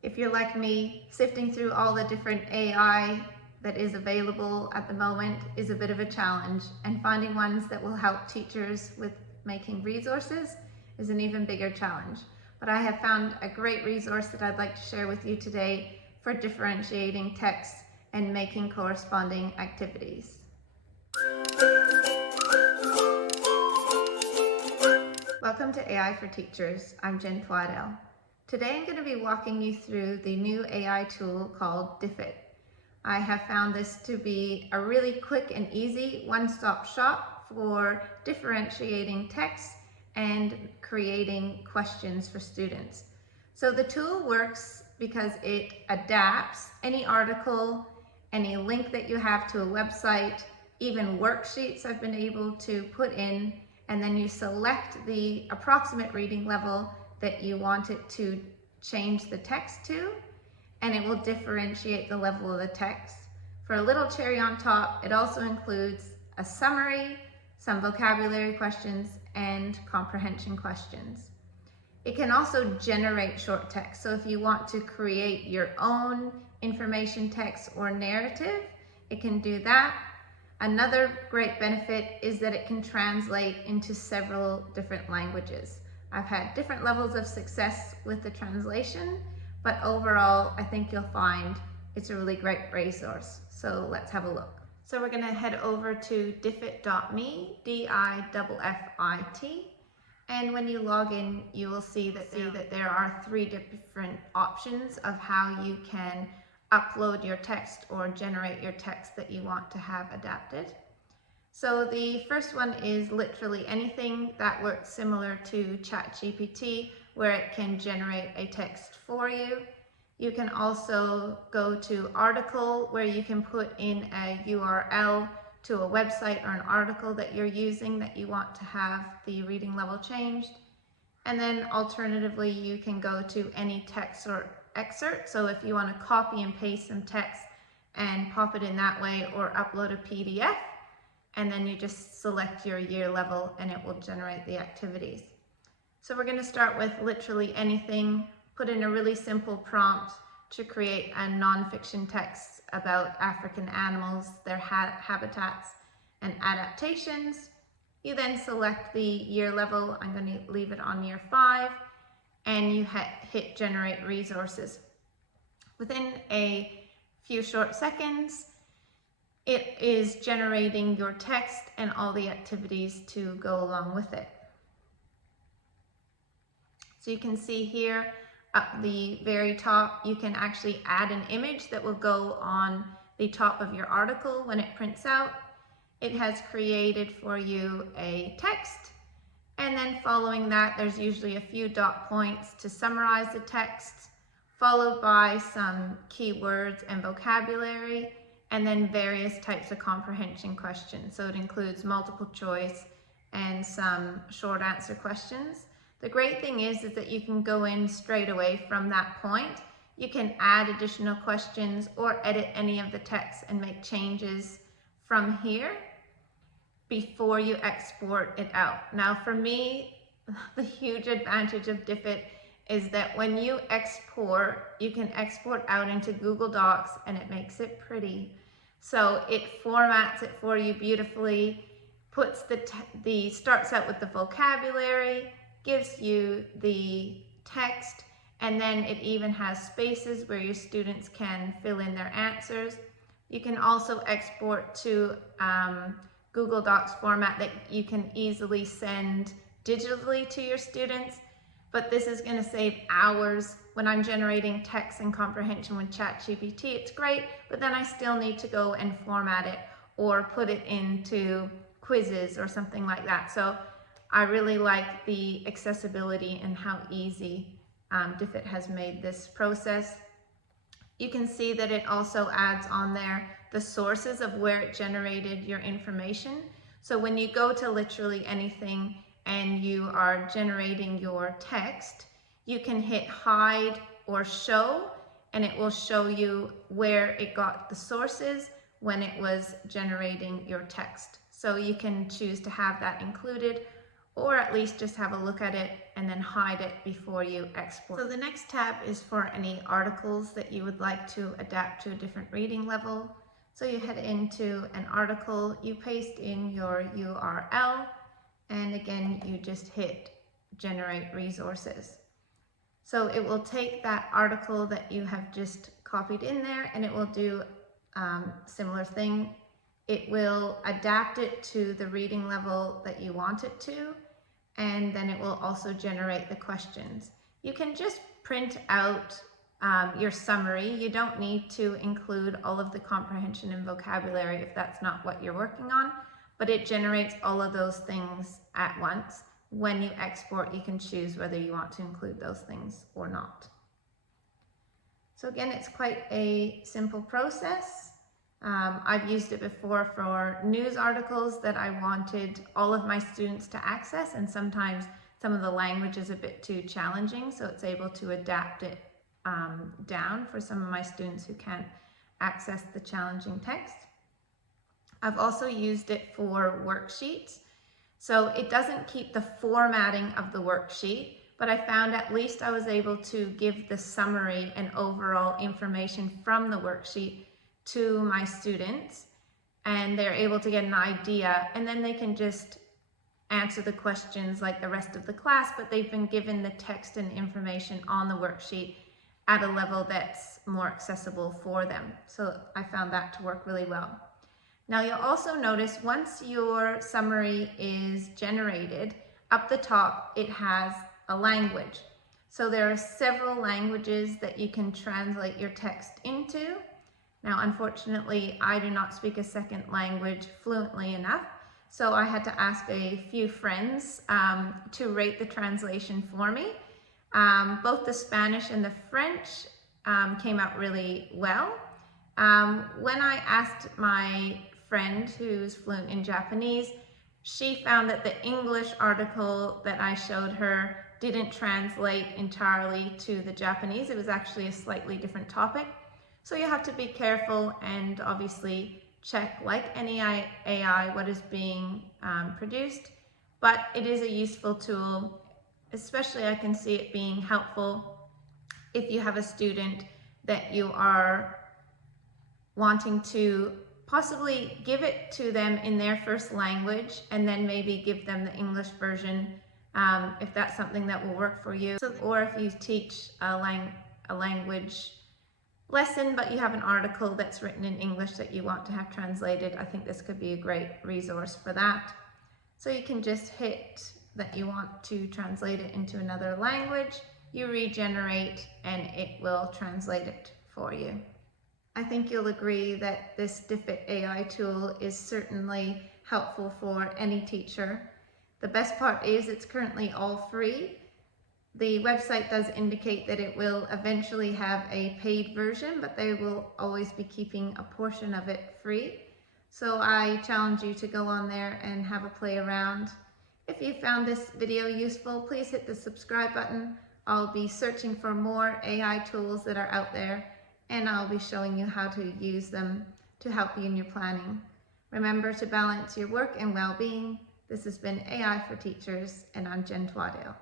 If you're like me, sifting through all the different AI that is available at the moment is a bit of a challenge, and finding ones that will help teachers with making resources is an even bigger challenge. But I have found a great resource that I'd like to share with you today for differentiating text and making corresponding activities. Welcome to AI for Teachers. I'm Jen Twaddell. Today I'm going to be walking you through the new AI tool called DIFFIT. I have found this to be a really quick and easy one-stop shop for differentiating text and creating questions for students. So the tool works because it adapts any article, any link that you have to a website, even worksheets I've been able to put in, and then you select the approximate reading level that you want it to change the text to, and it will differentiate the level of the text. For a little cherry on top, it also includes a summary, some vocabulary questions, and comprehension questions. It can also generate short text, so if you want to create your own information text or narrative, it can do that. Another great benefit is that it can translate into several different languages. I've had different levels of success with the translation, but overall I think you'll find it's a really great resource. So let's have a look. So we're going to head over to difffit.me, DIFFIT, and when you log in you will see that there are 3 different options of how you can upload your text or generate your text that you want to have adapted. So the first one is literally anything. That works similar to ChatGPT, where it can generate a text for you. You can also go to article, where you can put in a URL to a website or an article that you're using that you want to have the reading level changed. And then alternatively, you can go to any text or excerpt. So if you want to copy and paste some text and pop it in that way, or upload a PDF, and then you just select your year level and it will generate the activities. So we're going to start with literally anything. Put in a really simple prompt to create a non-fiction text about African animals, their habitats and adaptations. You then select the year level. I'm going to leave it on year 5, and you hit generate resources. Within a few short seconds, it is generating your text and all the activities to go along with it. So you can see here up the very top, you can actually add an image that will go on the top of your article when it prints out. It has created for you a text, and then following that, there's usually a few dot points to summarize the text, followed by some keywords and vocabulary, and then various types of comprehension questions. So it includes multiple choice and some short answer questions. The great thing is that you can go in straight away from that point. You can add additional questions or edit any of the text and make changes from here before you export it out. Now for me, the huge advantage of DIFFIT is that when you export, you can export out into Google Docs and it makes it pretty. So it formats it for you beautifully, puts starts out with the vocabulary, gives you the text, and then it even has spaces where your students can fill in their answers. You can also export to Google Docs format that you can easily send digitally to your students. But this is going to save hours. When I'm generating text and comprehension with ChatGPT, it's great, but then I still need to go and format it or put it into quizzes or something like that. So I really like the accessibility and how easy DIFFIT has made this process. You can see that it also adds on there the sources of where it generated your information. So when you go to literally anything and you are generating your text, you can hit hide or show, and it will show you where it got the sources when it was generating your text. So you can choose to have that included, or at least just have a look at it and then hide it before you export. So the next tab is for any articles that you would like to adapt to a different reading level. So you head into an article, you paste in your URL, and again, you just hit generate resources. So it will take that article that you have just copied in there and it will do similar thing. It will adapt it to the reading level that you want it to, and then it will also generate the questions. You can just print out your summary. You don't need to include all of the comprehension and vocabulary if that's not what you're working on, but it generates all of those things at once. When you export, you can choose whether you want to include those things or not. So again, it's quite a simple process. I've used it before for news articles that I wanted all of my students to access, and sometimes some of the language is a bit too challenging, so it's able to adapt it down for some of my students who can't access the challenging text. I've also used it for worksheets. So it doesn't keep the formatting of the worksheet, but I found at least I was able to give the summary and overall information from the worksheet to my students, and they're able to get an idea, and then they can just answer the questions like the rest of the class, but they've been given the text and information on the worksheet at a level that's more accessible for them. So I found that to work really well. Now you'll also notice once your summary is generated, up the top it has a language. So there are several languages that you can translate your text into. Now unfortunately I do not speak a second language fluently enough, so I had to ask a few friends to rate the translation for me. Both the Spanish and the French came out really well. When I asked my friend who's fluent in Japanese, she found that the English article that I showed her didn't translate entirely to the Japanese. It was actually a slightly different topic. So you have to be careful and obviously check, like any AI, what is being produced. But it is a useful tool, especially I can see it being helpful if you have a student that you are wanting to possibly give it to them in their first language and then maybe give them the English version if that's something that will work for you. Or if you teach a language lesson but you have an article that's written in English that you want to have translated, I think this could be a great resource for that. So you can just hit that you want to translate it into another language, you regenerate, and it will translate it for you. I think you'll agree that this DIFFIT AI tool is certainly helpful for any teacher. The best part is it's currently all free. The website does indicate that it will eventually have a paid version, but they will always be keeping a portion of it free. So I challenge you to go on there and have a play around. If you found this video useful, please hit the subscribe button. I'll be searching for more AI tools that are out there, and I'll be showing you how to use them to help you in your planning. Remember to balance your work and well-being. This has been AI for Teachers, and I'm Jen Twadale.